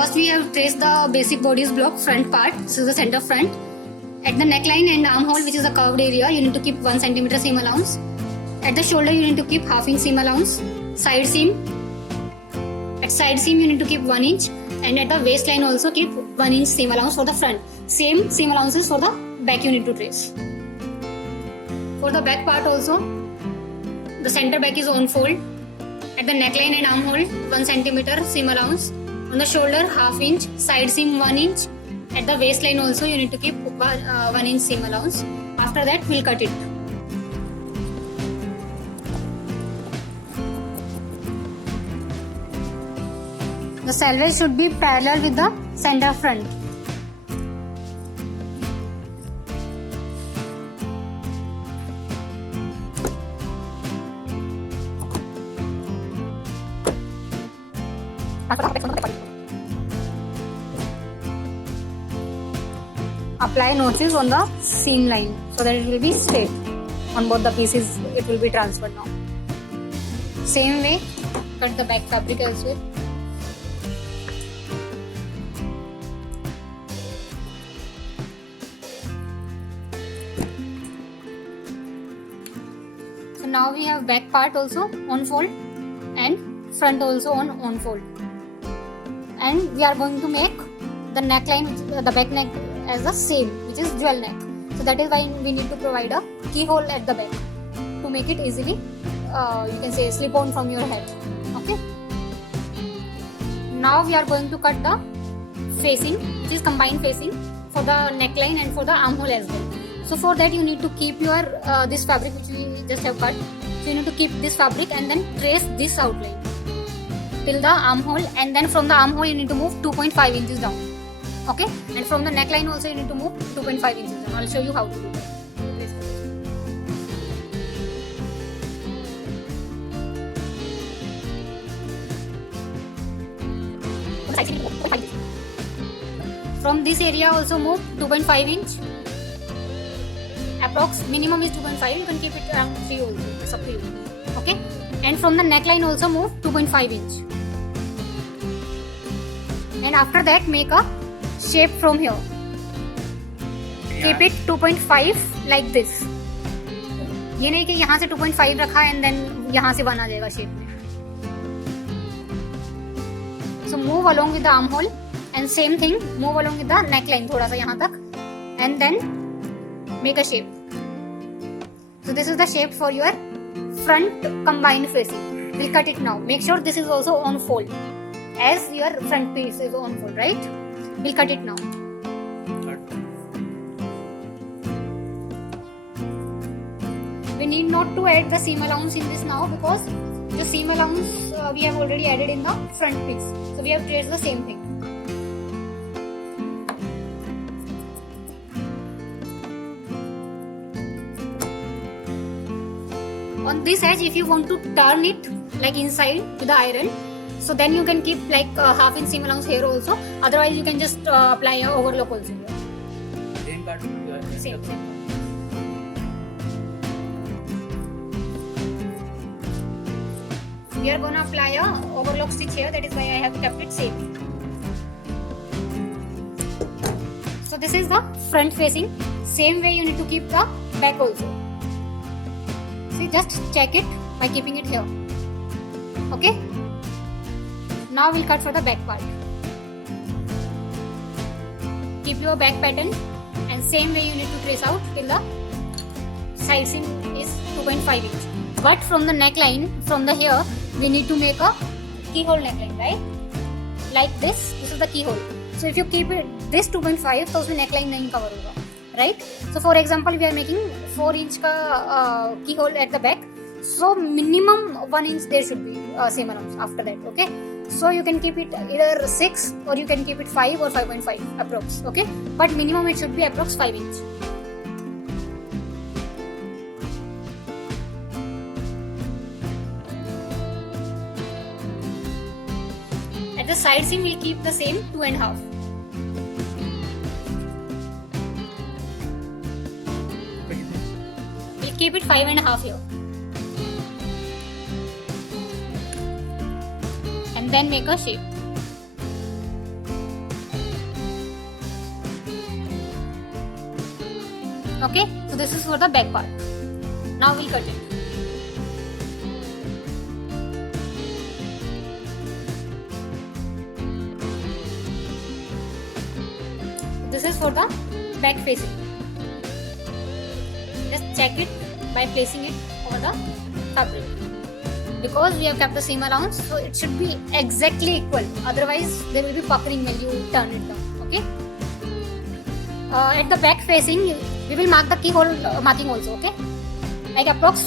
first we have traced the basic body's block front part. This is the center front. At the neckline and armhole, which is the curved area, you need to keep 1 centimeter seam allowance. At the shoulder, you need to keep half inch seam allowance. Side seam. At side seam, you need to keep 1 inch. And at the waistline also keep 1 inch seam allowance for the front. Same seam allowances for the back you need to trace. For the back part also, the center back is on fold. At the neckline and armhole, 1 centimeter seam allowance. On the shoulder, half inch. Side seam 1 inch. At the waistline also, you need to keep 1 inch seam allowance. After that, we'll cut it. The selvage should be parallel with the center front. Apply notches on the seam line so that it will be straight. On both the pieces, it will be transferred now. Same way, cut the back fabric as well. So now we have back part also on fold and front also on fold. And we are going to make the neckline, the back neck as the same, which is dual neck. So that is why we need to provide a keyhole at the back to make it easily, you can say, slip on from your head. Okay. Now we are going to cut the facing, which is combined facing for the neckline and for the armhole as well. So for that you need to keep your this fabric which we just have cut. So you need to keep this fabric and then trace this outline till the armhole, and then from the armhole you need to move 2.5 inches down. Okay, and from the neckline also you need to move 2.5 inches down. I'll show you how to do that. From this area also move 2.5 inch. Approx minimum is 2.5. You can keep it around 3 also. It's up to you. Okay, and from the neckline also move 2.5 inch. And after that make a shape from here. Keep it 2.5 like this. ये नहीं कि यहाँ से 2.5 रखा and then यहाँ से बना जाएगा shape में. So move along with the armhole and same thing move along with the neckline थोड़ा सा यहाँ तक and then make a shape. So this is the shape for your front combined facing. We'll cut it now. Make sure this is also on fold as your front piece is on fold, right? We'll cut it now. We need not to add the seam allowance in this now because the seam allowance we have already added in the front piece. So we have traced the same thing. On this edge, if you want to turn it like inside with the iron, so then you can keep like half inch seam allowance here also. Otherwise, you can just apply a overlock also here. Same pattern. Same. We are gonna apply a overlock stitch here. That is why I have kept it same. So this is the front facing. Same way you need to keep the back also. See, just check it by keeping it here. Okay. Now we'll cut for the back part. Keep your back pattern and same way you need to trace out till the side seam is 2.5 inch. But from the neckline, from the here, we need to make a keyhole neckline, right? Like this. This is the keyhole. So if you keep it this 2.5, तो उसमें neckline नहीं cover होगा, right? So for example, we are making 4 inch का keyhole at the back. So minimum 1 inch there should be seam allowance after that. Okay. So you can keep it either 6 or you can keep it 5 or 5.5 approx. Okay. But minimum it should be approx 5 inch. At the side seam we'll keep the same 2.5. We'll keep it 5.5 here. And then make a shape. Okay, so this is for the back part. Now we'll cut it. This is for the back facing. Just check it by placing it over the fabric. Because we have kept the seam allowance, so it should be exactly equal. Otherwise, there will be puckering when you turn it down. Okay. At the back facing, we will mark the keyhole marking also. Okay. Like approx,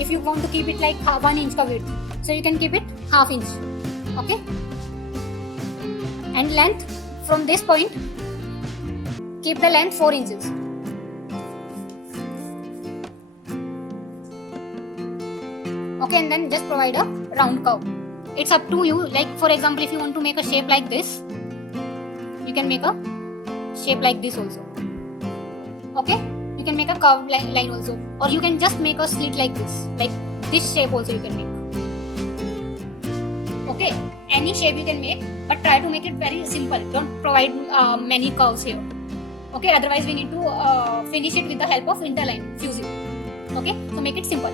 if you want to keep it like 1 inch ka width, so you can keep it ½ inch. Okay. And length from this point, keep the length 4 inches. Okay, and then just provide a round curve. It's up to you. Like for example, if you want to make a shape like this, you can make a shape like this also. Okay, you can make a curved line also, or you can just make a slit like this shape also you can make. Okay, any shape you can make, but try to make it very simple. Don't provide many curves here. Okay, otherwise we need to finish it with the help of interline fusing. Okay, so make it simple.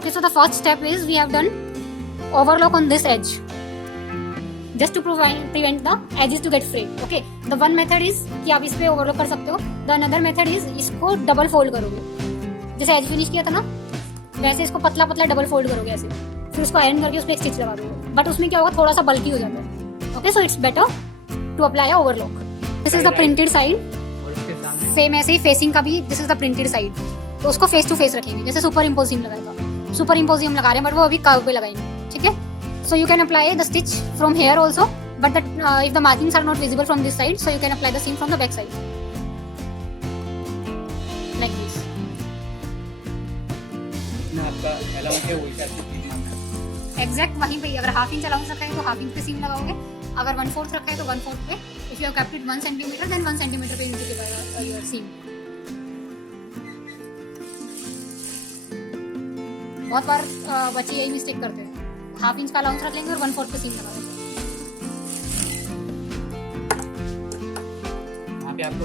Okay, so the first step is we have done overlock on this edge, just to prevent the edges to get frayed. Okay, the one method is कि आप इस पे overlock कर सकते हो. The another method is इसको double fold करोगे. जैसे edge finish किया था ना, वैसे इसको पतला पतला double fold करोगे ऐसे. फिर उसको iron करके उस पे एक stitch लगा दोगे. But उसमें क्या होगा, थोड़ा सा bulky हो जाता है. Okay, so it's better to apply a overlock. This is the printed side. Same ऐसे ही facing का भी this is the printed side. तो उसको face to face रखेंगे. जैसे super impose seam लगाया था. सुपर इम्पोज हम लगा रहे हैं, बट वो अभी कर्व पे लगाएंगे. ठीक है, so you can apply the stitch from here also, but if the markings are not visible from this side, so you can apply the seam from the back side like this. आपका allowance है वही का exact वहीं पे. अगर ½ inch allowance रखा है तो ½ इंच पे सीम लगाओगे. अगर 1/4 रखा है तो 1/4 पे. If you have kept it 1 centimetre, then 1 centimetre पे यू कीप योर सीम. बहुत बार बच्चे यही मिस्टेक करते हैं, ½ इंच का अलाउंस रख लेंगे और 1/4 पे सीम लगा देंगे. वहाँ पे आपको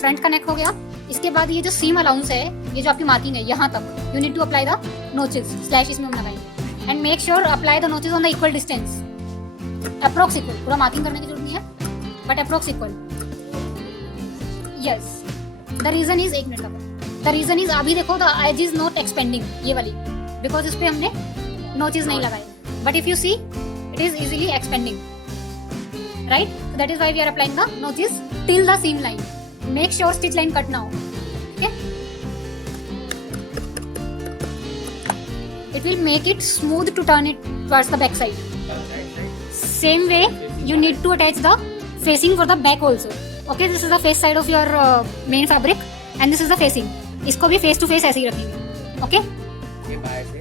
फ्रंट का नेक हो गया. इसके बाद ये जो सीम अलाउंस है, ये जो आपकी मार्किंग है यहाँ तक, you need to apply the notches slash इसमें हम लगाएंगे. And make sure apply the notches on the equal distance, approx equal. पूरा मार्किंग करने की जरूरत नहीं है, but approx equal. Yes, the reason is, एक मिनट का, द रीजन इज अभी देखो the edge is not expanding, ये वाली, बिकॉज इस पे हमने नोचेस नहीं लगाए. But if you see it is easily expanding, right? That is why we are applying the notches till the seam line. Make sure stitch line cut ना हो. Okay, it will make it smooth to turn it towards the back side. Same way you need to attach the facing for the back also. Okay, this is the face side of your main fabric and this is the facing. इसको भी face to face ऐसे ही रखेंगे. Okay, ये बाहर से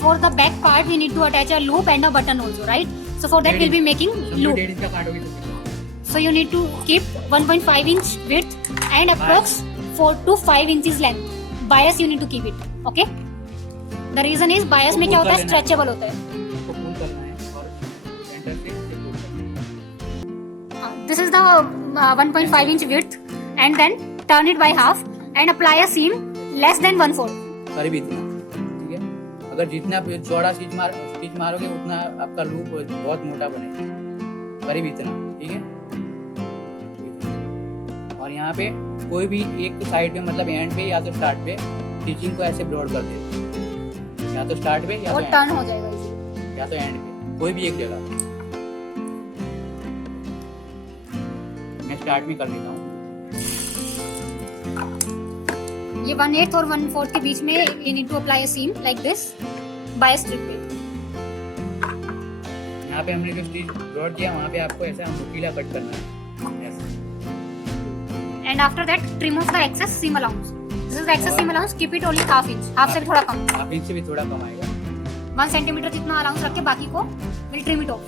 for the back part we need to attach a loop and a button also, right? So for that we'll be making loop. 1.5 inch का काटोगे तो So you need to keep 1.5 inch width and approx 4 to 5 inches length. Bias you need to keep it. Okay? The reason is bias में क्या होता है, stretchable होता है. इसको pull करना है और center से pull करना है. This is the 1.5 inch width and then turn it by half and apply a seam less than 1/4. करीब इतना. ठीक है, अगर जितना चौड़ा स्टिच मारोगे उतना आपका लूप बहुत मोटा बनेगा. करीब इतना. ठीक है, और यहाँ पे कोई भी एक साइड पे, मतलब एंड पे या तो स्टार्ट पे, स्टिचिंग को ऐसे ब्रॉड कर दे. या तो स्टार्ट पे या और तो टर्न हो जाएगा इसे. या तो एंड पे, कोई भी एक जगह. मैं स्टार्ट में कर देता हूँ. ये 1/8 और 1/4 के बीच में you need to apply a seam like this by a strip पे. यहाँ पे हमने जो स्टिच ब्रॉड किया वहाँ पे आपको ऐसा नुकीला कट करना है. And after that trim off the excess seam allowance. This is the excess seam allowance. Keep it only ½ inch. Half से भी थोड़ा कम. ½ इंच से भी थोड़ा कम आएगा. 1 सेंटीमीटर जितना अलाउंस रख के बाकी को will trim it of.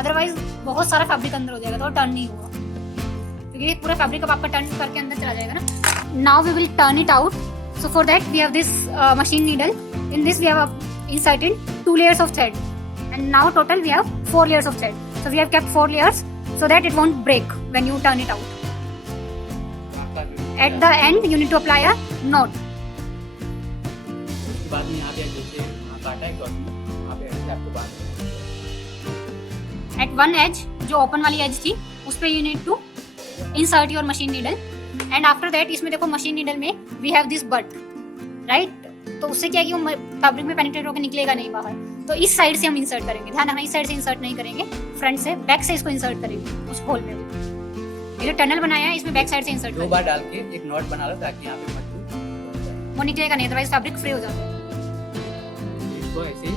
Otherwise बहुत सारा फैब्रिक अंदर हो जाएगा तो टर्न नहीं होगा, क्योंकि पूरा फैब्रिक अब आपका टर्न करके अंदर चला जाएगा ना. Now we will turn it out. So for that we have this machine needle. In this we have inserted 2 layers of thread, and now total we have 4 layers of thread. So we have kept 4 layers so that it won't break when you turn it out. At the end you need to apply a knot. उसके बाद में यहाँ पे जैसे वहाँ काटा है cross में, वहाँ पे ऐसे आपको बांध At one edge, जो ओपन वाली एज थी उस पे you need to insert your machine needle. And after that इसमें देखो मशीन नीडल में we have this butt, right? तो उससे क्या है कि वो फैब्रिक में पेनिट्रेट होकर निकलेगा नहीं बाहर, तो इस साइड से हम इंसर्ट करेंगे। ध्यान रखना, इस साइड से इंसर्ट नहीं करेंगे, फ्रंट से, बैक से इसको इंसर्ट करेंगे उस होल में। ये जो टनल बनाया है इसमें बैक साइड से इंसर्ट 2 बार डाल के एक नॉट बना लो ताकि यहाँ पे मत वो निकलेगा नहीं, अदरवाइज फैब्रिक फ्री हो जाता है। इसको ऐसे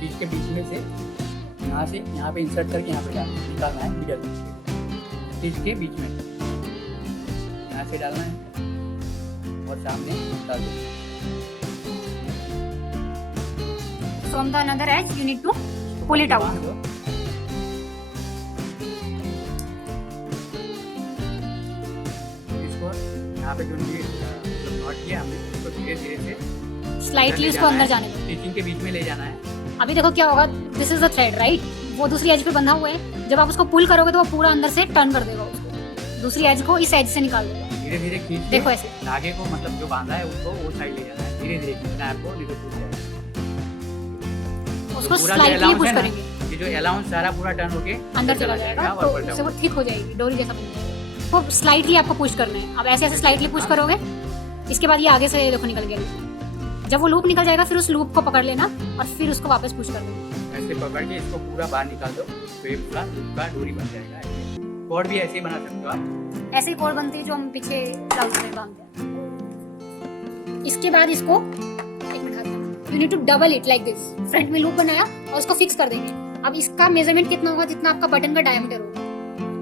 बीच के बीच में से यहाँ से यहाँ पे इंसर्ट करके यहाँ पे निकालना है, मिडल स्टिच के बीच में यहाँ से डालना है और सामने डाल दो। From the another edge you need to pull it out. इसको यहाँ पे जो नॉट किया हमने इसको धीरे धीरे से स्लाइटली उसको अंदर जाने दो। स्टिचिंग के बीच में ले जाना है। अभी देखो क्या होगा, this is the thread right, वो दूसरी एज पे बंधा हुआ है, जब आप उसको पुल करोगे तो वो पूरा अंदर से टर्न कर देगा उसको, दूसरी एज को इस एज से निकाल देगा। धीरे धीरे खींच के देखो ऐसे धागे को मतलब जो बांधा है उसको वो साइड ले जाना है, धीरे धीरे खींचना है आपको, नहीं तो टूट जाएगा। उसको स्लाइटली पुश करेंगे, ये जो अलाउंस सारा पूरा टर्न होके अंदर चला जाएगा, तो उससे वो थिक हो जाएगी, डोरी जैसा बन जाएगा। वो स्लाइटली आपको पुश करना है। अब ऐसे ऐसे स्लाइटली पुश करोगे, इसके बाद ये आगे से देखो निकल गया। जब वो लूप निकल जाएगा फिर उस लूप को पकड़ लेना और फिर उसको वापस पुश कर देना। ऐसे पकड़ के इसको पूरा बाहर निकाल दो तो ये पूरा लूप का डोरी बन जाएगा। कोड भी ऐसे ही बना सकते हो आप, ऐसे ही कोड बनती है जो हम पीछे ब्लाउज में बांधते हैं। इसके बाद इसको you need to double it like this, front में लूप बनाया और उसको फिक्स कर देंगे। अब इसका मेजरमेंट कितना होगा, जितना आपका बटन का डायमीटर होगा।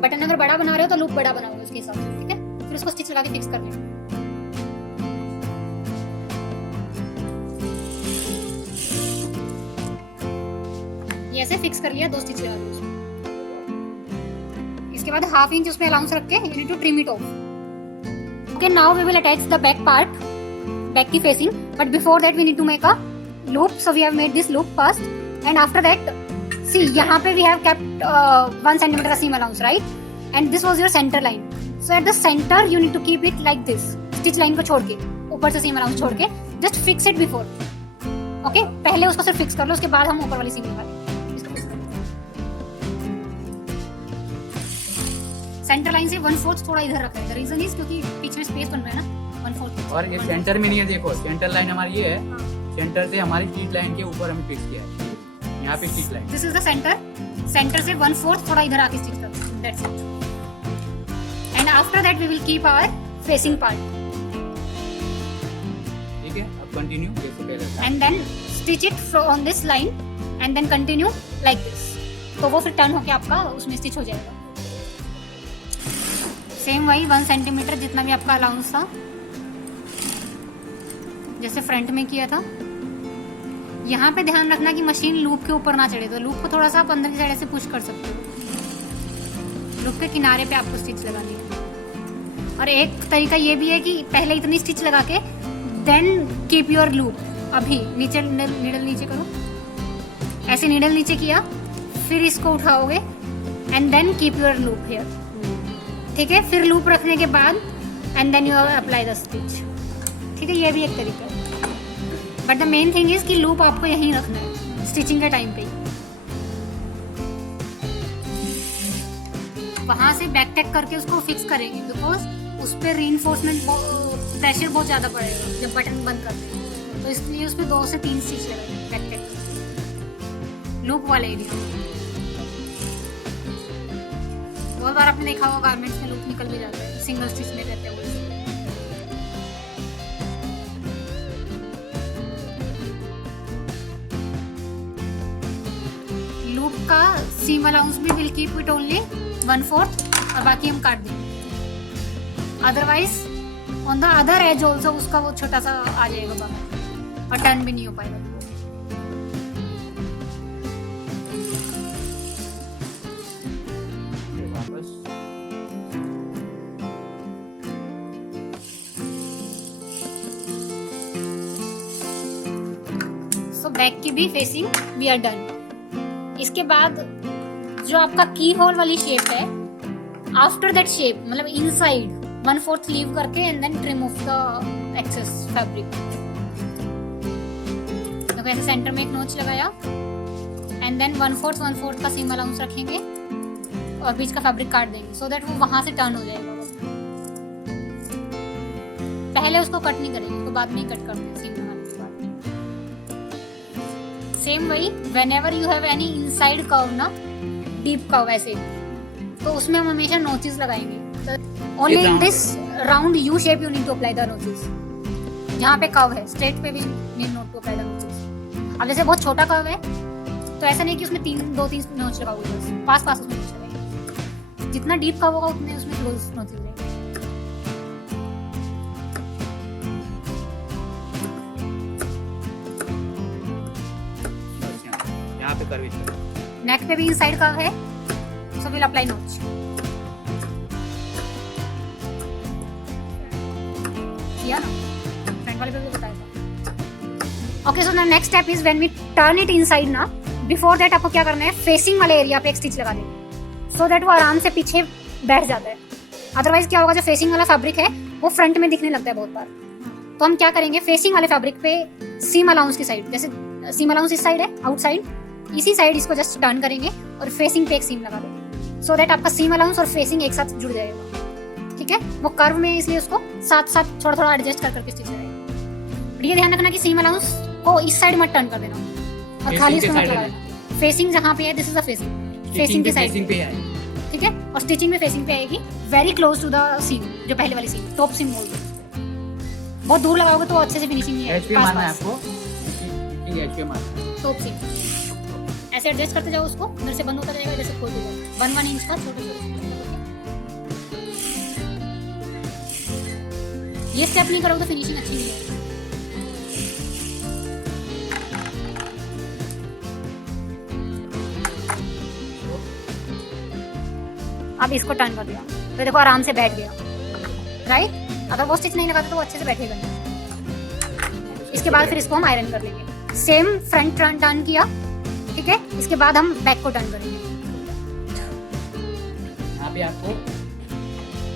बटन अगर बड़ा बना रहे हो तो लूप बड़ा बनाओगे उसके हिसाब से, ठीक है। फिर उसको स्टिच लगा के फिक्स कर लेंगे। ये ऐसे फिक्स कर लिया, 2 स्टिच लगा दिए। इसके बाद 1/2 इंच उसमें अलाउंस रख के you need to trim it off. Okay, now we will attach the back part, back की facing, but before that we need to make a loop. So we have made this loop first and after that see यहाँ पे we have kept 1 centimetre seam allowance, right, and this was your centre line. So at the centre you need to keep it like this, stitch line को छोड़ के, ऊपर से सीम allowance छोड़ के, just fix it before. Okay, पहले उसको सिर्फ फिक्स कर लो, उसके बाद हम ऊपर वाली सीम लगा लेंगे। सेंटर लाइन से 1/4 थोड़ा इधर रखा है, रीजन इज क्योंकि बीच में स्पेस बन रहा है ना, 1/4। और ये सेंटर में नहीं है, देखो सेंटर लाइन हमारी ये है, सेंटर से हमारी स्टिच लाइन के ऊपर हमें फिक्स किया है, यहाँ पे stitch line. This is the centre, centre से 1/4 थोड़ा इधर आके स्टिच कर दो, that's it. And after that we will keep our facing part, ठीक है। अब कंटिन्यू जैसे पहले था। And then stitch it on this line and then continue like this, तो वो फिर टर्न होके आपका उसमें स्टिच हो जाएगा। सेम वही 1 सेंटीमीटर जितना भी आपका अलाउंस था, जैसे फ्रंट में किया था। यहाँ पे ध्यान रखना कि मशीन लूप के ऊपर ना चढ़े, तो लूप को थोड़ा सा आप अंदर की साइड ऐसे पुश कर सकते हो। लूप के किनारे पे आपको स्टिच लगानी है। और एक तरीका ये भी है कि पहले इतनी स्टिच लगा के देन कीप योर लूप। अभी नीचे नीडल नीचे करो, ऐसे नीडल नीचे किया, फिर इसको उठाओगे and then keep your loop here, ठीक है। फिर लूप रखने के बाद and then you apply the stitch, ठीक है। ये भी एक तरीका है, but the main thing is कि लूप आपको यहीं रखना है स्टिचिंग के टाइम पे। वहां से बैक टैक करके उसको फिक्स करेंगे, बिकॉज उस पर रीइंफोर्समेंट प्रेशर बहुत ज्यादा पड़ेगा जब बटन बंद करते हैं, तो इसलिए उस पर 2 से 3 स्टिच लगाएंगे बैक टैक लूप वाले एरिया में। बहुत बार आपने देखा होगा गारमेंट्स में लूप निकल भी जाता है, सिंगल स्टिच में रहते हैं। लूप का सीम अलाउंस भी विल कीप इट ओनली 1/4 और बाकी हम काट देंगे। Otherwise on the other edge also उसका वो छोटा सा आ जाएगा बाहर और टर्न भी नहीं हो पाएगा। सो बैक की भी फेसिंग वी आर डन। इसके बाद जो आपका की होल वाली शेप है, आफ्टर दैट शेप मतलब इनसाइड 1/4 लीव करके and then trim off the excess fabric. तो ऐसे सेंटर में एक नोच लगाया एंड देन 1/4 का सीम अलाउंस रखेंगे और बीच का फैब्रिक काट देंगे सो दैट वो वहां से टर्न हो जाएगा। पहले उसको कट नहीं करेंगे, उसको बाद में ही कट करते हैं सीम लगाने के बाद। सेम वही, whenever you have any inside curve ना, डीप कर्व ऐसे, तो उसमें हम हमेशा नोचेस लगाएंगे। Only in this round U shape you need to apply the notches. जहाँ पे कर्व है स्ट्रेट पे भी need not to apply the notches. अब जैसे बहुत छोटा कर्व है तो ऐसा नहीं कि उसमें 2-3 नोच लगाओगे, बस पास उसमें नोच लगाएंगे। जितना डीप कर्व होगा उतने उसमें क्लोज नोचेस रहेंगे। यहाँ पे कर्व, नेक पे भी इनसाइड कर्व है सो विल अप्लाई नोच। किया ना, फ्रंट वाले पे भी बताया था। Okay, so the next step is when we turn it inside ना, बिफोर दैट आपको क्या करना है, फेसिंग वाले एरिया पे एक स्टिच लगा देंगे सो दैट वो आराम से पीछे बैठ जाता है। अदरवाइज क्या होगा, जो फेसिंग वाला फैब्रिक है वो फ्रंट में दिखने लगता है बहुत बार। तो हम क्या करेंगे, फेसिंग वाले फैब्रिक पे सीम अलाउंस की साइड, जैसे सीम अलाउंस इस साइड है आउटसाइड, इसी साइड इसको जस्ट टर्न करेंगे और फेसिंग पे एक सीम लगा देंगे सो दैट आपका सीम अलाउंस और फेसिंग एक साथ जुड़ जाएगा। ठीक है, वो कर्व में इसलिए उसको साथ साथ थोड़ा थोड़ा एडजस्ट कर करके स्टिच करेंगे। बट ये ध्यान रखना कि सीम अलाउंस को इस साइड मत टर्न कर देना और खाली इसको मत लगा देना। फेसिंग जहाँ पे है, this is the facing, facing की साइड पे है। ठीक है, और स्टिचिंग में फेसिंग पे आएगी वेरी क्लोज टू द सीम, जो पहले वाली सीम, टॉप सीम बोलते हैं। बहुत दूर लगाओगे तो अच्छे से फिनिशिंग नहीं आएगी। मारना है आपको, एचपी मारना, टॉप सीम ऐसे एडजस्ट करते जाओ, उसको इधर से बंद होता जाएगा, इधर से खोल देगा। 1 इंच का छोटे छोटे ये स्टेप नहीं करोगे तो फिनिशिंग अच्छी नहीं आएगी। अब इसको टर्न कर दिया तो देखो आराम से बैठ गया, राइट। अगर वो स्टिच नहीं लगाते तो वो अच्छे से बैठेगा नहीं। इसके बाद फिर इसको हम आयरन कर लेंगे। सेम फ्रंट टर्न किया, ठीक है, इसके बाद हम बैक को टर्न करेंगे। यहाँ पे आपको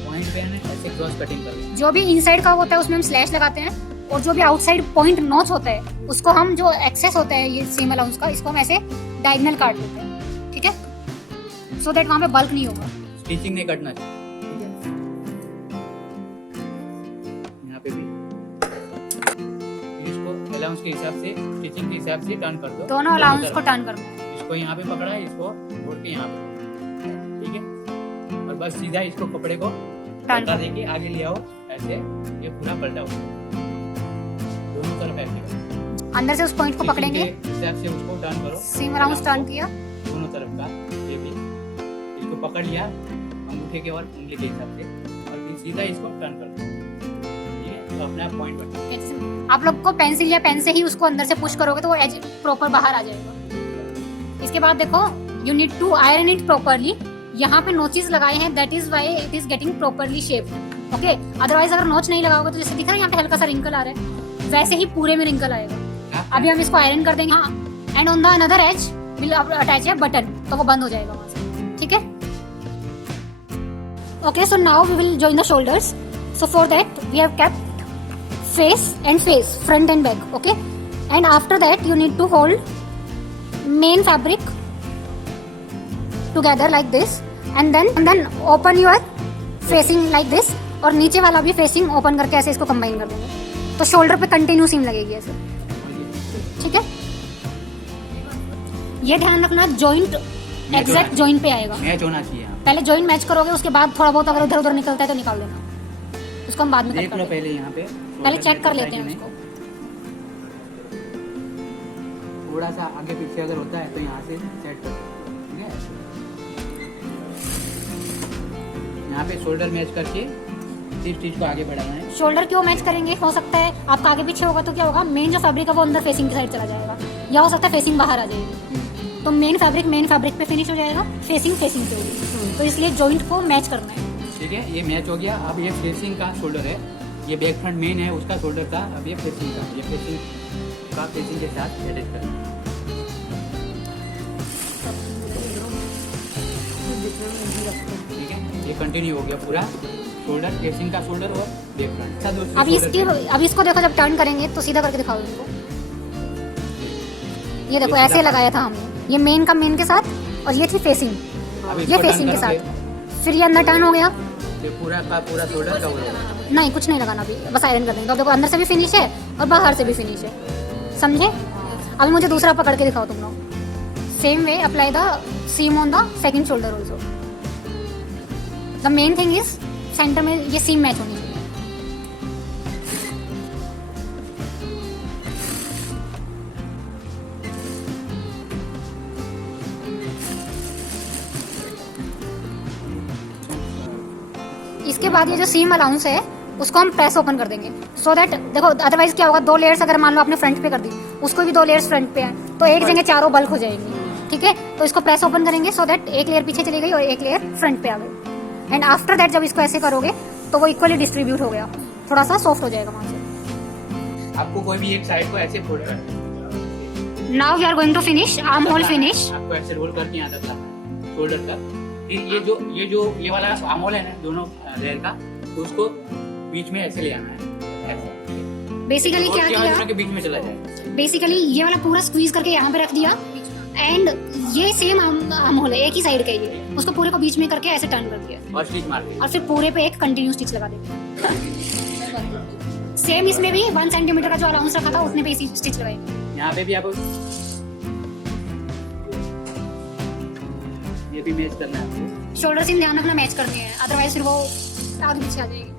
पॉइंट पे है ऐसे क्रॉस कटिंग करनी है। जो भी इनसाइड का होता है उसमें हम स्लैश लगाते हैं, और जो भी आउटसाइड पॉइंट नॉच होता है उसको हम, जो एक्सेस होता है ये सीम अलाउंस का, इसको हम ऐसे डायगोनल काट देते हैं। ठीक है, सो दैट वहाँ पे बल्क नहीं होगा, स्टिचिंग नहीं कटना चाहिए। ठीक है, यहाँ पे भी इसको अलाउंस के हिसाब से, स्टिचिंग के हिसाब से टर्न कर दो। दोनों अलाउंस को टर्न करना है। इसको यहाँ पे पकड़ा है, इसको छोड़ के यहाँ पे, ठीक है, और बस सीधा इसको कपड़े को पलटा देके आगे ले आओ, ऐसे ये पूरा पलटाओ, दोनों तरफ ऐसे अंदर से उस पॉइंट को पकड़ेंगे, हिसाब से उसको टर्न करो। सीम अलाउंस टर्न किया दोनों तरफ का, ये भी इसको पकड़ लिया अंगूठे के और उंगली के हिसाब से, और फिर सीधा इसको टर्न कर दो। ठीक है, तो अपना पॉइंट बन। आप लोग को पेंसिल या पेन से ही उसको अंदर से पुश करोगे तो वो एज प्रॉपर बाहर आ जाएगा। इसके बाद देखो, you need to iron it properly. यहाँ पे नोचेस लगाए हैं, that is why it is getting properly shaped. Okay, otherwise अगर नोच नहीं लगाओगे तो जैसे दिख रहा है यहाँ पे हल्का सा रिंकल आ रहा है, वैसे ही पूरे में रिंकल आएगा। अभी हम इसको आयरन कर देंगे। हाँ, and on the another edge will attach है बटन, तो वो बंद हो जाएगा वहां से। ठीक है, okay, so now we will join the shoulders. So for that we have kept face and face, front and back, okay, and after that you need to hold main fabric together like this, and then open your facing like this, और नीचे वाला भी facing open करके ऐसे इसको combine कर देंगे, तो शोल्डर पे कंटिन्यू सीम लगेगी ऐसे। ठीक है, ये ध्यान रखना जॉइंट एग्जैक्ट जॉइंट पे आएगा, मैच होना चाहिए। पहले जॉइंट मैच करोगे, उसके बाद थोड़ा बहुत अगर इधर उधर निकलता है तो निकाल देना, उसको हम बाद में देख लो पहले, यहाँ पे पहले चेक कर लेते हैं उसको। थोड़ा सा आगे पीछे अगर होता है तो यहाँ से सेट कर, ठीक है। यहाँ पे शोल्डर मैच करके स्टिच को आगे बढ़ाना है। शोल्डर क्यों मैच करेंगे, हो सकता है आपका आगे पीछे होगा तो क्या होगा, मेन जो फैब्रिक है वो अंदर फेसिंग की साइड चला जाएगा, या हो सकता है फेसिंग बाहर आ जाएगी, तो मेन फैब्रिक पे फिनिश हो जाएगा, फेसिंग पे होगी, तो इसलिए जॉइंट को मैच करना है। ठीक है, ये मैच हो गया। अब ये फेसिंग का शोल्डर है, ये बैक फ्रंट मेन है उसका शोल्डर का, अब ये फेसिंग का, ये फेसिंग के साथ एडिट करना है। ठीक है, ये कंटिन्यू हो गया पूरा शोल्डर, ड्रेसिंग का शोल्डर और बैक फ्रंट। अब इसको देखो, जब टर्न करेंगे तो सीधा करके दिखाओ इनको। ये देखो ऐसे लगाया था हमने, ये मेन का मेन के साथ, और ये थी फेसिंग, ये फेसिंग के साथ। फिर ये अंदर टर्न हो गया, ये पूरा का पूरा शोल्डर कवर हो गया। नहीं कुछ नहीं लगाना अभी, बस आयरन कर देंगे। तो देखो अंदर से भी फिनिश है और बाहर से भी फिनिश है, समझे? अब मुझे दूसरा पकड़ के दिखाओ तुम लोग। Same way apply the seam on the second shoulder also. The main thing is centre में ये सीम मैच होनी चाहिए। इसके बाद ये जो सीम अलाउंस है उसको हम प्रेस ओपन कर देंगे, सो दैट देखो अदरवाइज क्या होगा, 2 लेयर्स अगर मान लो आपने फ्रंट पे कर दी, उसको भी 2 लेयर्स फ्रंट पे है, तो एक जगह चारों बल्क हो जाएंगी। ठीक है, तो इसको प्रेस ओपन करेंगे सो दैट एक लेयर पीछे चली गई और एक लेयर फ्रंट पे आ गई। एंड आफ्टर दैट जब इसको ऐसे करोगे तो वो इक्वली डिस्ट्रीब्यूट हो गया, थोड़ा सा सॉफ्ट हो जाएगा वहां से। आपको कोई भी एक साइड को ऐसे फोल्ड करना है। Now we are going to finish arm hole finish. आपको ऐसे रोल करके यहाँ तक लाना है शोल्डर तक। फिर ये वाला आर्म होल है ना दोनों लेयर का, तो उसको बीच में ऐसे ले आना है, ऐसे बेसिकली क्या किया के बीच में चला जाए। बेसिकली ये वाला पूरा स्क्वीज करके यहाँ पे रख दिया, एंड ये सेम आर्म होल है एक ही साइड का, ये उसको पूरे को बीच में करके ऐसे टर्न कर दिया और स्टिच मार के, और फिर पूरे पे एक कंटिन्यू स्टिच लगा देंगे। सेम इसमें भी 1 सेंटीमीटर का जो अलाउंस रखा था उसमें पे इसी स्टिच लगाएंगे। यहाँ पे भी आप ये भी मैच करना है आपको। शोल्डर सीम ध्यान रखना मैच करनी है, अदरवाइज फिर वो आगे पीछे आ जाएगी।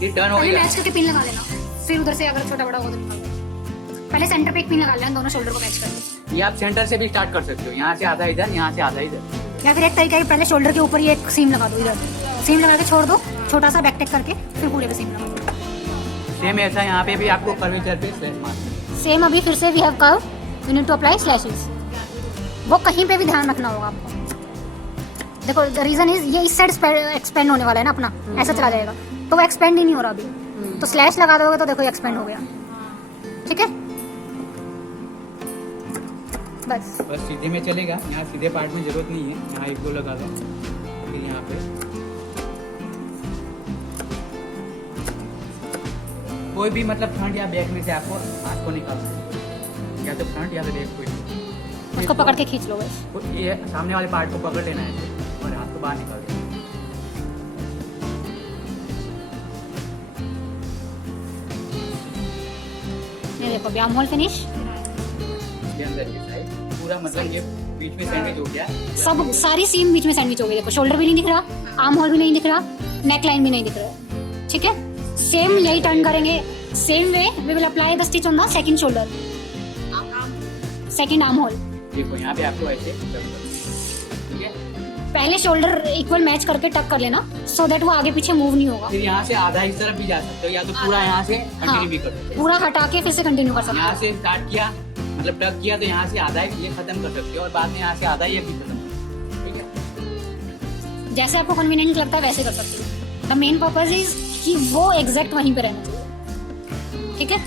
ये टर्न हो पहले गया, मैच करके पिन लगा लेना, फिर उधर से अगर छोटा बड़ा होगा तो निकाल लो। पहले सेंटर पे एक पिन लगा लेना, दोनों शोल्डर को मैच कर लो। ये आप सेंटर से भी स्टार्ट कर सकते हो, यहाँ से आधा इधर, यहाँ से आधा इधर। या फिर एक तरीका है, पहले शोल्डर के ऊपर ये एक सीम लगा दो, इधर सीम लगा के छोड़ दो, छोटा सा बैक टेक करके फिर पूरे पे सीम लगा दो। सेम ऐसा यहाँ पे भी आपको कर्वेचर पे स्लैश मारना है। सेम अभी फिर से we have curve, you need to apply slashes. वो कहीं पे भी ध्यान रखना होगा आपको। देखो द रीजन इज ये इस साइड एक्सपेंड होने वाला है ना अपना, ऐसा चला जाएगा, तो वो एक्सपेंड ही नहीं हो रहा अभी। तो स्लैश लगा दोगे तो देखो एक्सपेंड हो गया। ठीक है, बस सीधे में चलेगा, यहाँ सीधे पार्ट में जरूरत नहीं है, यहाँ 1-2 लगा दो, फिर यहाँ पे कोई भी मतलब फ्रंट या बैक में से आपको हाथ को निकालना है, या तो फ्रंट या तो बैक को। उसको पकड़ के खींच लो बस। तो ये सामने वाले पार्ट को पकड़ लेना है और हाथ को बाहर निकाल देना। ये देखो अभी आर्म होल फिनिश। इसके अंदर ये साइड पूरा मतलब ये बीच में सैंडविच हो गया, सब सारी सीम बीच में सैंडविच हो गई। देखो शोल्डर भी नहीं दिख रहा, आर्म होल भी नहीं दिख रहा, नेक लाइन भी नहीं दिख रहा। ठीक है, सेम यही टर्न करेंगे, same way we will apply the stitch on the second shoulder, second arm hole. देखो यहाँ पे आपको ऐसे, ठीक है, पहले शोल्डर इक्वल मैच करके टक कर लेना, सो दैट वो आगे पीछे मूव नहीं होगा। फिर यहाँ से आधा इस तरफ भी जा सकते हो, या तो पूरा यहाँ से कंटिन्यू भी कर सकते हो। पूरा हटा के फिर से कंटिन्यू कर सकते यहाँ से स्टार्ट किया मतलब टक किया तो यहाँ से आधा ये खत्म कर सकते हो, और बाद में यहाँ से आधा ये भी खत्म। ठीक है, हो, जैसे आपको कन्वीनियंट लगता है वैसे कर सकते हो। द मेन पर्पज इज कि वो एग्जैक्ट वहीं पे रहना चाहिए। ठीक है,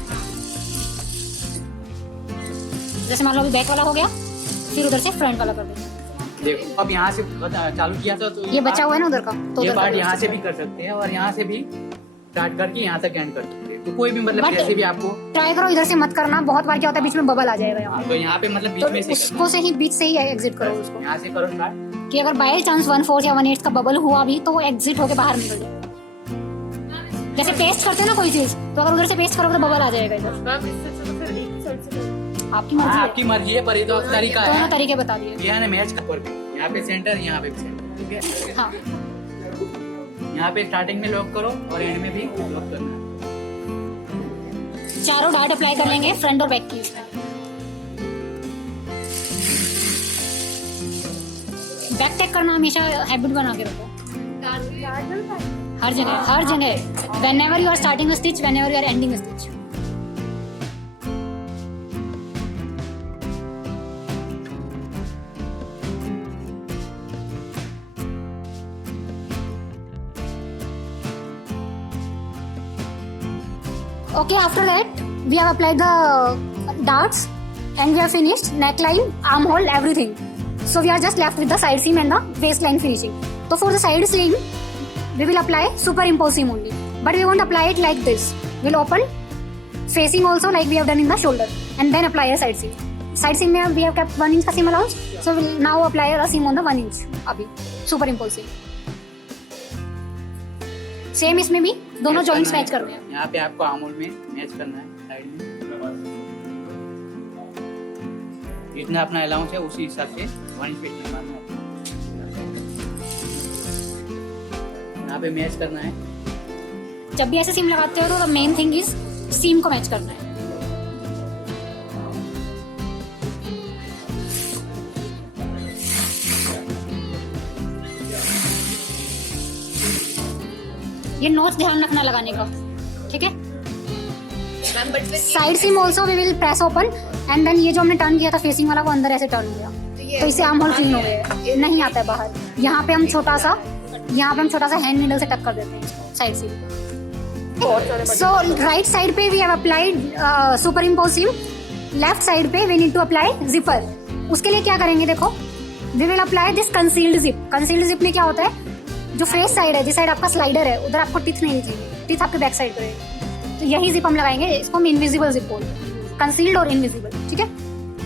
जैसे मान लो अभी बैक वाला हो गया, फिर उधर से फ्रंट वाला कर दो। देखो अब यहाँ से चालू किया था तो ये बचा हुआ है ना उधर का, तो ये उधर पार्ट कर दो। यहाँ से भी कर सकते हैं और यहाँ से भी स्टार्ट करके यहाँ तक एंड कर सकते हैं। तो कोई भी मतलब But- जैसे भी आपको, ट्राई करो इधर से मत करना, बहुत बार क्या होता है बीच में बबल आ जाएगा यहाँ, तो यहाँ पे मतलब बीच तो में से उसको से ही बीच से ही एग्जिट करो उसको, यहाँ से करो स्टार्ट। कि अगर बाय चांस 1/4 या 1/8 का बबल हुआ भी तो वो एग्जिट होके बाहर निकल जाएगा। जैसे पेस्ट करते हैं ना कोई चीज, तो अगर उधर से पेस्ट करोगे तो बबल आ जाएगा इधर। आपकी मर्जी है, आपकी मर्जी है, पर ये तो तरीका दोनों है। तरीके बता दिए। ये है ना मैच का, यहाँ पे सेंटर, यहाँ पे सेंटर। ठीक है, हाँ, यहाँ पे स्टार्टिंग में लॉक करो और एंड में भी लॉक करना है। चारों डार्ट अप्लाई कर लेंगे फ्रंट और बैक की। बैक टेक करना हमेशा हैबिट बना के रखो, हर जगह whenever you are starting a stitch, whenever you are ending a stitch. Okay, after that we have applied the darts and we have finished neckline, armhole, everything. So we are just left with the side seam and the waistline finishing. So for the side seam, we will apply superimpose seam only. But we won't apply it like this. We'll open facing also like we have done in the shoulder, and then apply a side seam. Side seam में we have kept 1 inch का seam allowance. So we'll now apply a seam on the 1 inch. अभी superimpose seam. Same इसमें भी दोनों joints match करने हैं. यहाँ पे आपको आर्म होल में मैच करना है साइड में. जितना अपना अलाउंस है उसी हिसाब से 1 इंच पे मारना है. यहाँ पे मैच करना है. जब भी ऐसे सीम लगाते हो तो मेन थिंग इज सीम को मैच करना है. ये नोच ध्यान रखना लगाने का, ठीक है. Side seam also we will press open and then ये जो हमने टर्न किया था फेसिंग वाला वो अंदर ऐसे टर्न हो गया, तो इससे आर्म होल क्लीन हो गया, नहीं आता है बाहर. यहाँ पे हम छोटा सा हैंड नीडल से टक कर देते हैं side seam. So right side पे we have applied superimpose seam, left side पे we need to apply zipper. उसके लिए क्या करेंगे देखो, we will apply this concealed zip. Concealed zip में क्या होता है, जो फेस साइड है, जिस साइड आपका स्लाइडर है उधर आपको टिथ नहीं चाहिए, टिथ आपके बैक साइड पे है, तो यही जिप हम लगाएंगे. इसको हम इनविजिबल जिप बोलते हैं, कंसील्ड और इनविजिबल, ठीक है.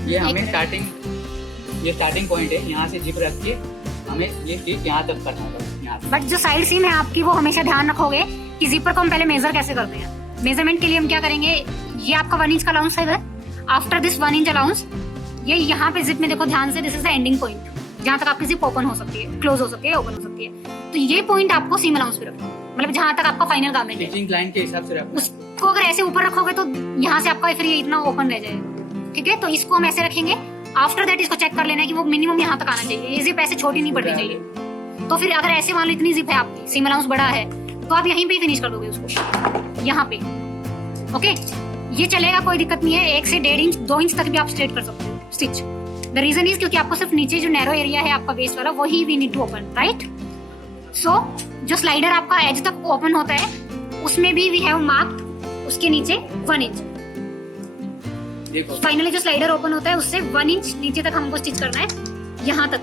ये हमें स्टार्टिंग पॉइंट है, यहाँ से जिप रख के हमें ये स्टिच यहाँ तक करना होगा. बट जो साइड सीम है आपकी वो हमेशा ध्यान रखोगे कि जिपर को हम पहले मेजर कैसे करते हैं. मेजरमेंट के लिए हम क्या करेंगे, ये आपका 1 इंच का अलाउंस है. आफ्टर दिस 1 इंच अलाउंस, ये यहाँ पे जिप में देखो ध्यान से, this is the ending point जहाँ तक आपकी जिप ओपन हो सकती है, क्लोज हो सकती है, ओपन हो सकती है. तो ये पॉइंट आपको सीम अलाउंस पे रखना है, मतलब जहाँ तक आपका फाइनल गारमेंट है. स्टिचिंग लाइन के हिसाब से रखना. उसको अगर ऐसे ऊपर रखोगे तो यहाँ से आपका फिर ये इतना ओपन रह जाएगा, ठीक है. तो इसको हम ऐसे रखेंगे. आफ्टर दैट इसको चेक कर लेना है कि वो मिनिमम यहाँ तक आना चाहिए, ये जिप ऐसे छोटी नहीं पड़नी चाहिए. तो फिर अगर ऐसे मान लो इतनी जिप है आपकी, सीम अलाउंस बड़ा है, तो आप यहीं पे ही फिनिश कर दोगे उसको, यहाँ पे. ओके, ये चलेगा, कोई दिक्कत नहीं है. 1 से 1.5 इंच 2 इंच तक भी आप स्ट्रेट कर सकते हो स्टिच. द रीजन इज क्योंकि आपको सिर्फ नीचे जो नैरो एरिया है आपका वेस्ट वाला, वही we need to open, right. So जो स्लाइडर आपका एज तक ओपन होता है उसमें भी वी हैव मार्क्ड उसके नीचे 1 इंच. फाइनली जो स्लाइडर ओपन होता है उससे 1 इंच नीचे तक हमको स्टिच करना है, यहाँ तक.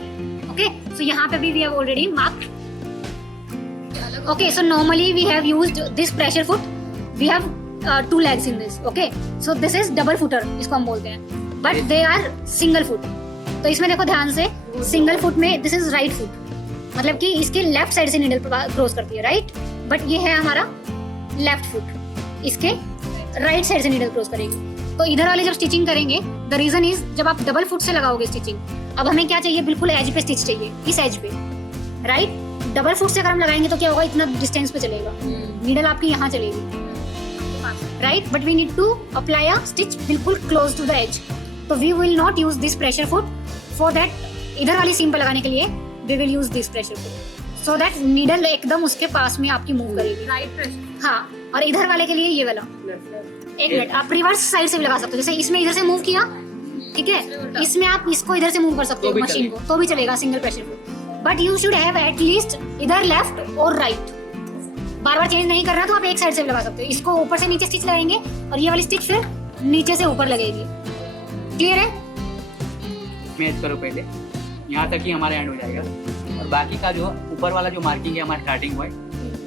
ओके, सो यहाँ पे भी we have already marked. Okay, so normally we have used this pressure foot. We have 2 legs in this. Okay, so this is double footer, इसको हम बोलते हैं, but they are single foot. तो इसमें देखो ध्यान से, सिंगल फुट में दिस इज राइट फुट, मतलब कि इसके लेफ्ट साइड से नीडल क्रॉस करती है, राइट. बट ये है हमारा लेफ्ट फुट, इसके राइट साइड से नीडल क्रॉस करेगी. तो इधर वाले जब स्टिचिंग करेंगे, द रीजन इज जब आप डबल फुट से लगाओगे स्टिचिंग, अब हमें क्या चाहिए, बिल्कुल एज पे स्टिच चाहिए, इस एज पे, राइट. डबल फुट से अगर हम लगाएंगे तो क्या होगा, इतना डिस्टेंस पे चलेगा, नीडल आपकी यहाँ चलेगी, right. But we need to apply a stitch बिल्कुल क्लोज टू द एज. तो we will not use this pressure foot. For that इधर वाली सीम पे लगाने के लिए we will use this pressure foot, so that needle एकदम उसके पास में आपकी मूव करेगी, राइट प्रेशर. हाँ, और इधर वाले के लिए ये वाला, एक मिनट, आप रिवर्स साइड से भी लगा सकते हो. जैसे इसमें इधर से मूव किया, ठीक है, इसमें आप इसको इधर से मूव कर सकते हो मशीन को, तो भी चलेगा single pressure foot. But you should have at least इधर लेफ्ट और राइट. बार बार चेंज नहीं करना, तो आप एक साइड से भी लगा सकते हो. इसको ऊपर से नीचे स्टिच लगाएंगे और ये वाली स्टिच फिर नीचे से ऊपर लगेगी. क्लियर है. मैच करो पहले, यहाँ तक ही हमारा एंड हो जाएगा, और बाकी का जो ऊपर वाला जो मार्किंग है हमारा स्टार्टिंग हुआ है,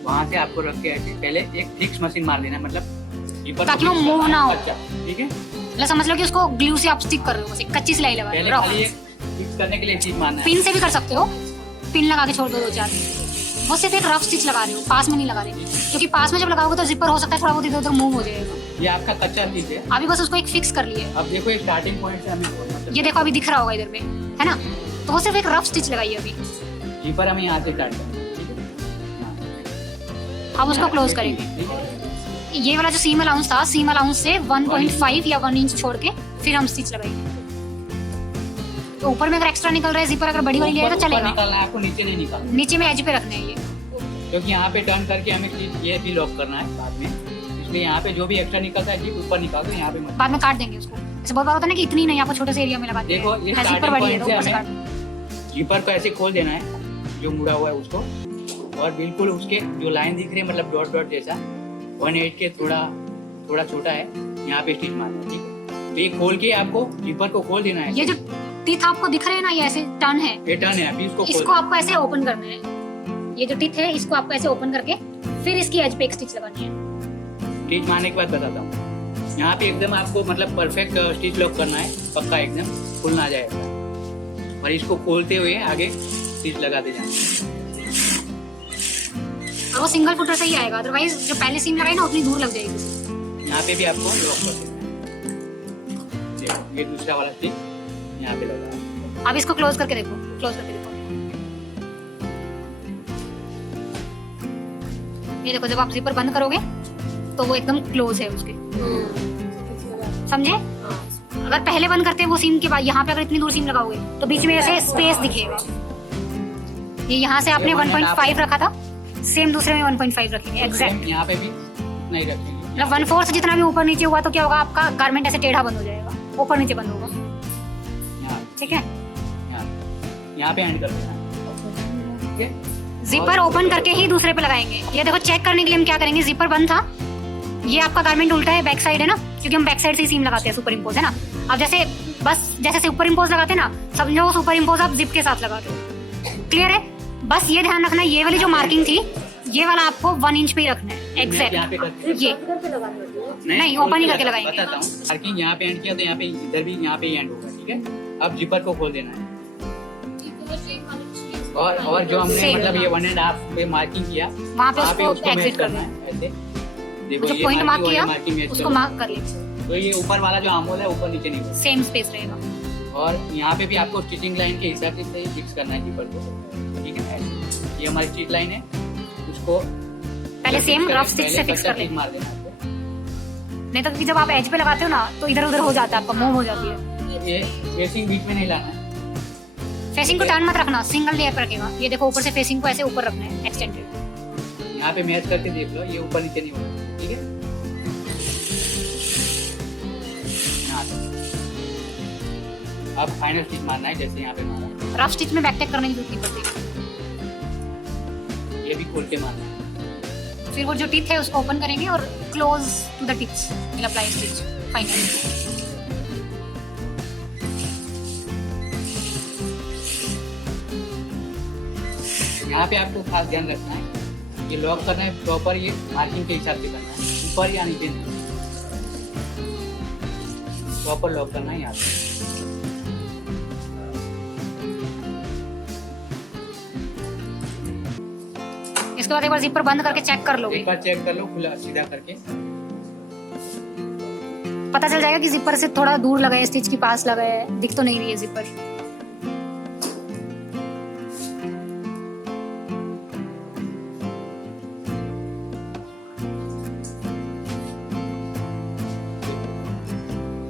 वहाँ से आपको रख के ऐसे पहले एक फिक्स मशीन मार देना, मतलब ताकि वो मूव ना हो. ठीक है, मतलब समझ लो कि उसको ग्लू से आप स्टिक कर रहे हो, बस एक कच्ची सिलाई लगा पहले खाली एक फिक्स करने के लिए चीज मारना है. पिन से भी कर सकते हो, पिन लगा के छोड़ दो 2-4. वो सिर्फ एक रफ स्टिच लगा रहे हो, पास में नहीं लगा रहे, क्योंकि पास में जब लगाओगे तो जिपर हो सकता है थोड़ा बहुत इधर उधर मूव हो जाएगा. ये आपका कच्चा चीज है, अभी बस उसको एक फिक्स कर लिए. अब देखो एक स्टार्टिंग पॉइंट से हमें, ये देखो अभी दिख रहा होगा इधर पे, है ना. तो वो सिर्फ एक रफ स्टिच लगाइए अभी. जिपर हमें यहाँ से स्टार्ट करना है. अब उसको क्लोज करेंगे. ये वाला जो सीम अलाउंस था, सीम अलाउंस से 1.5 या 1 इंच छोड़ के फिर हम स्टिच लगाएंगे. तो ऊपर में अगर एक्स्ट्रा निकल रहा है जिपर, अगर बड़ी वाली लिया तो चलेगा. निकालना है आपको, नीचे नहीं निकालना, नीचे में एज पे रखना है ये, क्योंकि यहाँ पे टर्न करके हमें ये भी लॉक करना है बाद में. इसलिए यहाँ पे जो भी एक्स्ट्रा निकलता है जी ऊपर निकाल दो, यहाँ पे मत. बाद में काट देंगे उसको. ऐसे बहुत बार होता है ना कि इतनी नहीं, आपको छोटे से एरिया में लगा देखो, ये जिपर बड़ी है तो ऊपर से काट. जिपर को ऐसे खोल देना है जो मुड़ा हुआ है उसको, और बिल्कुल उसके जो लाइन दिख रही है, मतलब डॉट डॉट जैसा 1/8 के थोड़ा छोटा है, यहाँ पे स्टिच मारना है. ठीक है, तो ये खोल के आपको जिपर को खोल देना है. ये जो टीथ आपको दिख रहे हैं ना, ये ऐसे टर्न है, ये टर्न है, अभी इसको आपको ऐसे ओपन करना है। ये जो टीथ है इसको आपको ऐसे ओपन करके फिर इसकी एज पे एक स्टिच लगानी है। स्टिच मारने के बाद बताता हूँ। यहाँ पे एकदम आपको मतलब परफेक्ट स्टिच लॉक करना है, पक्का एकदम खुल ना जाएगा। और इसको खोलते हुए आगे स्टिच लगाते जाना। और वो सिंगल फुटर से ही आएगा, अदरवाइज जो पहले सीम लगाई ना उतनी दूर लग जाएगी। यहाँ पे भी आपको लॉक कर देना है। ये दूसरा वाला स्टिच यहाँ पे लगा। अब इसको क्लोज करके देखो, क्लोज करके देखो। ये देखो, जब आप जिपर बंद करोगे तो वो एकदम क्लोज है उसके, समझे? अगर पहले बंद करते हैं वो सीम के बाद, यहाँ पे अगर इतनी दूर सीम लगाओगे तो बीच में ऐसे स्पेस दिखेगा। ये यहाँ से आपने 1.5 रखा था, सेम दूसरे में 1.5 रखेंगे एग्जैक्ट। यहाँ पे भी नहीं रखेंगे, मतलब 1/4 जितना भी ऊपर नीचे हुआ तो क्या होगा, आपका गारमेंट ऐसे टेढ़ा बंद हो जाएगा, ऊपर नीचे बंद होगा। ठीक है, यहाँ पे एंड कर देना। जिपर ओपन करके ही दूसरे पे लगाएंगे। ये देखो, चेक करने के लिए हम क्या करेंगे, जिपर बंद था, ये आपका गारमेंट उल्टा है, बैक साइड है ना, क्योंकि हम बैक साइड से ही सीम लगाते हैं, सुपर इम्पोज है ना। अब जैसे बस जैसे सुपर इम्पोज लगाते हैं ना, समझो सुपर इम्पोज आप जिप के साथ लगाते हो। क्लियर है? बस ये ध्यान रखना, ये वाली जो मार्किंग थी ये वाला आपको 1 इंच पे ही रखना है एग्जैक्ट। ये नहीं, ओपन ही करके लगाएंगे। बताता हूँ, मार्किंग यहाँ पे एंड किया तो यहाँ पे इधर भी यहाँ पे एंड होगा। ठीक है, अब जिपर को खोल देना है। और जो हमने मतलब ये 1.5 पे मार्किंग किया, वहाँ पे उसको एग्जिट करना है। ऐसे देखो, जो ये पॉइंट मार्क किया मार्किंग उसको मार्क कर लीजिए, तो ये ऊपर वाला जो आमोल है ऊपर नीचे नहीं होगा, सेम स्पेस रहेगा। और यहाँ पे भी आपको स्टिचिंग लाइन के हिसाब से फिक्स करना है जिपर को। ठीक है, ये हमारी स्टिच लाइन है, उसको पहले सेम रफ स्टिच से फिक्स कर लेंगे, मार देना आपको। नहीं तो क्योंकि जब आप एज पे लगाते हो ना तो इधर उधर हो जाता है, आपका मूव हो जाती है। ये फेसिंग बीच में नहीं लाना है, फेसिंग को टर्न मत रखना, सिंगल लेयर पर रखेगा। ये देखो, ऊपर से फेसिंग को ऐसे ऊपर रखना है एक्सटेंडेड। यहाँ पे मैच करके देख लो, ये ऊपर नीचे नहीं होगा। ठीक है, अब फाइनल स्टिच मारना है, जैसे यहाँ पे मारा। रफ स्टिच में बैक टैक करने की जरूरत नहीं पड़ती, ये भी खोल के मारना है। फिर वो जो टीथ है उसको ओपन करेंगे और close to the tips will apply stitch finally. यहाँ पे आपको खास ध्यान रखना है, ये लॉक करना है प्रॉपर, ये मार्किंग के हिसाब से करना है, ऊपर या नीचे नहीं, प्रॉपर लॉक करना है यहाँ पे। इसके बाद एक बार जिपर बंद करके चेक कर लोगे, एक बार चेक कर लो, खुला सीधा करके पता चल जाएगा कि जिपर से थोड़ा दूर लगा है, स्टिच के पास लगा है, दिख तो नहीं रही है जिपर।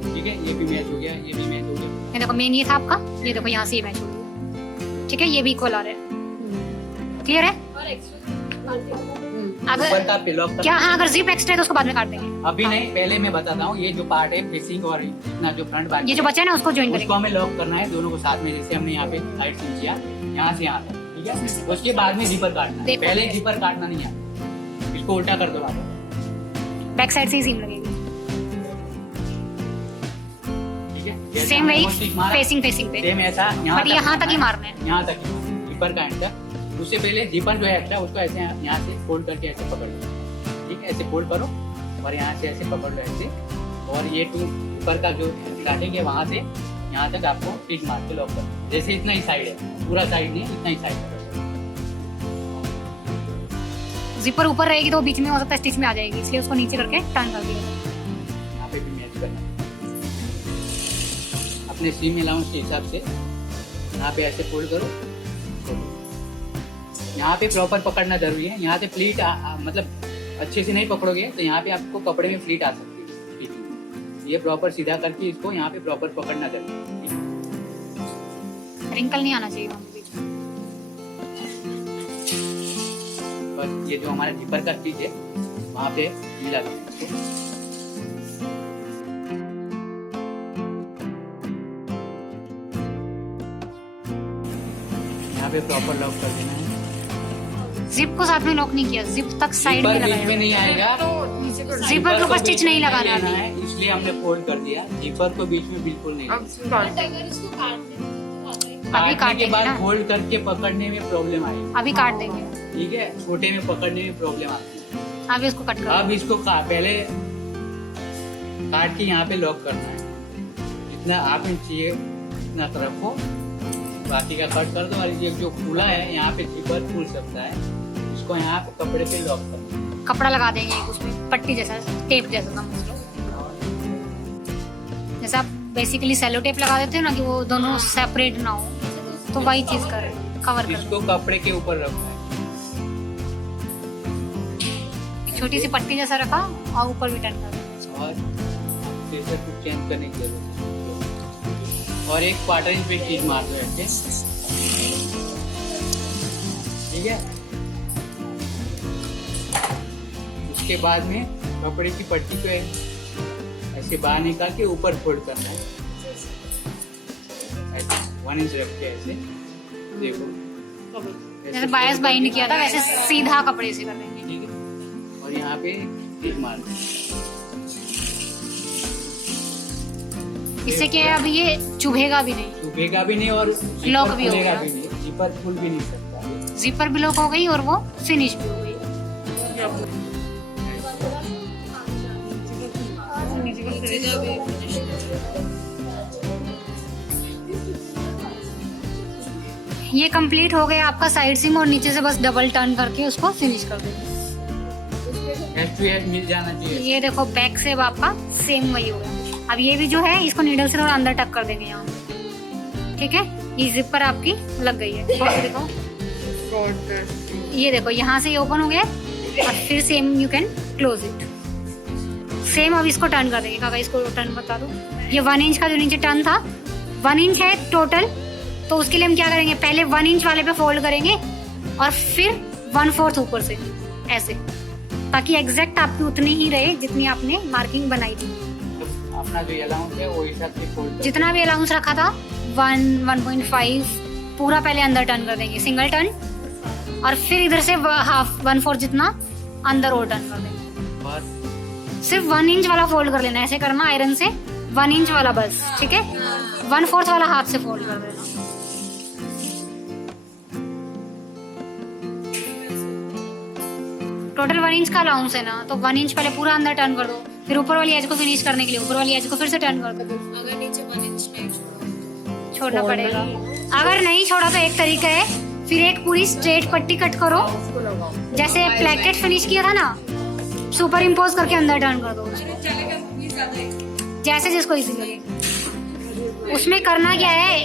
ठीक है, ये भी मैच हो गया, ये भी मैच हो गया। ये देखो, मेन ये था आपका, ये देखो यहाँ से ये मैच हो गया। ठीक है, ये भी इक्वल आ रहा है। क्लियर है? ऊपर का पिलॉक क्या, हाँ, अगर जिप एक्स्ट्रा है तो उसको बाद में काट देंगे। अभी नहीं, पहले मैं बताता हूँ, ये जो पार्ट है फेसिंग और इतना जो फ्रंट पार्ट, ये जो बचा है ना उसको ज्वाइन उसको करेंगे। हमें लॉक करना है दोनों को साथ में, जैसे हमने यहाँ पे साइड से किया, यहाँ से यहाँ तक। ठीक है, उसके बाद में जिपर काटना है, पहले जिपर काटना नहीं है। इसको उल्टा कर दो, बैक साइड से ही सीम लगेगी। ठीक है, सेम वही फेसिंग पे, सेम ऐसा बट यहाँ तक ही मारना है, यहाँ तक जिपर का एंड तक। उससे पहले जिपर जो है एक्स्ट्रा, उसको ऐसे यहाँ से फोल्ड करके ऐसे पकड़ लो। ठीक है, ऐसे फोल्ड करो और यहाँ से ऐसे पकड़ लो ऐसे, और ये ऊपर का जो स्टार्टिंग है वहाँ से यहाँ तक आपको टिक मार के लॉक करो। जैसे इतना ही साइड है, पूरा साइड नहीं, इतना ही साइड है। जिपर ऊपर रहेगी तो बीच में हो सकता है स्टिच में आ जाएगी, इसलिए उसको नीचे करके टर्न कर दिया। यहाँ पे भी मैच करना अपने सीम अलाउंस के हिसाब से, यहाँ पे ऐसे फोल्ड करो। यहाँ पे प्रॉपर पकड़ना जरूरी है, यहाँ से प्लीट मतलब अच्छे से नहीं पकड़ोगे तो यहाँ पे आपको कपड़े में फ्लीट आ सकती है। ये प्रॉपर सीधा करके इसको यहाँ पे प्रॉपर पकड़ना जरूरी है। रिंकल नहीं आना चाहिए वहाँ पे बीच में। बस ये जो हमारा जिपर का स्टिच है वहाँ पे मिला देना इसको। यहाँ पे प्रॉपर लॉक कर देना है। जिप को साथ में लॉक नहीं किया, जिप तक साइड में बीच में लगाया। नहीं आएगा, जिपर के ऊपर को स्टिच बीच नहीं में लगाना देना अभी। है, इसलिए हमने फोल्ड कर दिया। जिपर को बीच में बिल्कुल नहीं। अभी काटने काट के देंगे बाद ना, फोल्ड करके पकड़ने में प्रॉब्लम आएगी। अभी काट देंगे। ठीक है, छोटे में पकड़ने में प्रॉब्लम आती है। अभी इसको कट कर अब इसको पहले काट के यहाँ पे लॉक करना है। जितना आप चाहिए इतना रखो, बाकी का कट कर दो। और ये जो खुला है यहाँ पे जिपर खुल सकता है, इसको यहाँ पे कपड़े पे लॉक करना है। कपड़ा लगा देंगे एक उसमें पट्टी जैसा, टेप जैसा समझ लो। जैसा आप बेसिकली सेलो टेप लगा देते हो ना कि वो दोनों सेपरेट ना हो, तो वही चीज कर कवर कर इसको कपड़े के ऊपर रखना है। एक छोटी सी पट्टी जैसा रखा और ऊपर भी टर्न कर दो। और फिर से कुछ चेंज करने की जरूरत है। और एक क्वार्टर इंच पे चीज मार दो ऐसे। ठीक है, उसके बाद में कपड़े की पट्टी को ऐसे बाहर निकाल के ऊपर फोल्ड करना है। ऐसे 1 इंच रख के ऐसे देखो, जैसे बायस बाइंड किया था वैसे सीधा कपड़े से कर देंगे। ठीक है, और यहाँ पे चीज मार दो। इससे क्या है, अभी ये चुभेगा भी नहीं, चुभेगा भी नहीं और लॉक भी हो खुलेगा गया। भी नहीं, जिपर खुल भी नहीं सकता। जिपर भी लॉक हो गई और वो फिनिश भी हो गई। ये कंप्लीट हो गया आपका साइड सीम, और नीचे से बस डबल टर्न करके उसको फिनिश कर देंगे। हेड टू हेड मिल जाना चाहिए। ये देखो बैक से आपका सेम वही हो गया। अब ये भी जो है इसको नीडल से थोड़ा अंदर टक कर देंगे यहाँ पे। ठीक है, ये जिपर आपकी लग गई है। देखो ये देखो यहाँ से ये ओपन हो गया और फिर same you can close it. Same अब इसको टर्न कर देंगे। काका इसको टर्न बता दो। ये 1 इंच का जो नीचे टर्न था 1 इंच है टोटल, तो उसके लिए हम क्या करेंगे, पहले 1 इंच वाले पे फोल्ड करेंगे और फिर 1/4 ऊपर से ऐसे, ताकि एग्जैक्ट आपकी उतनी ही रहे जितनी आपने मार्किंग बनाई थी। अपना जो अलाउंस है वो हिसाब से फोल्ड जितना भी अलाउंस रखा था 1, 1.5 पूरा पहले अंदर टर्न कर देंगे, सिंगल टर्न, और फिर इधर से हाफ 1/4 जितना अंदर और टर्न कर देंगे। और सिर्फ 1 इंच वाला फोल्ड कर लेना, ऐसे करना आयरन से 1 इंच वाला बस। ठीक है, 1/4 वाला हाथ से फोल्ड कर देना। टोटल 1 इंच का अलाउंस है ना, तो 1 इंच पहले पूरा अंदर टर्न कर दो, फिर ऊपर वाली एज को फिनिश करने के लिए ऊपर वाली एज को फिर से टर्न कर दो। अगर नीचे 1 इंच नहीं छोड़ना पड़ेगा। अगर नहीं छोड़ा तो एक तरीका है, फिर एक पूरी स्ट्रेट पट्टी कट करो, जैसे प्लेटेड फिनिश किया था ना, सुपर इम्पोज करके अंदर टर्न कर दो, जैसे जिसको इजी लगे। उसमें करना क्या है,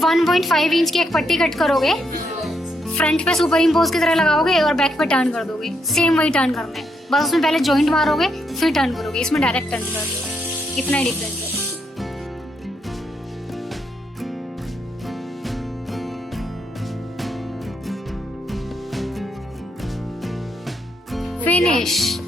1.5 इंच की एक पट्टी कट करोगे, फ्रंट पे सुपर इम्पोज की तरह लगाओगे और बैक पे टर्न कर दोगे। सेम वही टर्न करना है, बस उसमें पहले जॉइंट मारोगे फिर टर्न करोगे, इसमें डायरेक्ट टर्न कर दोगे। इतना ही डिफरेंस है। फिनिश।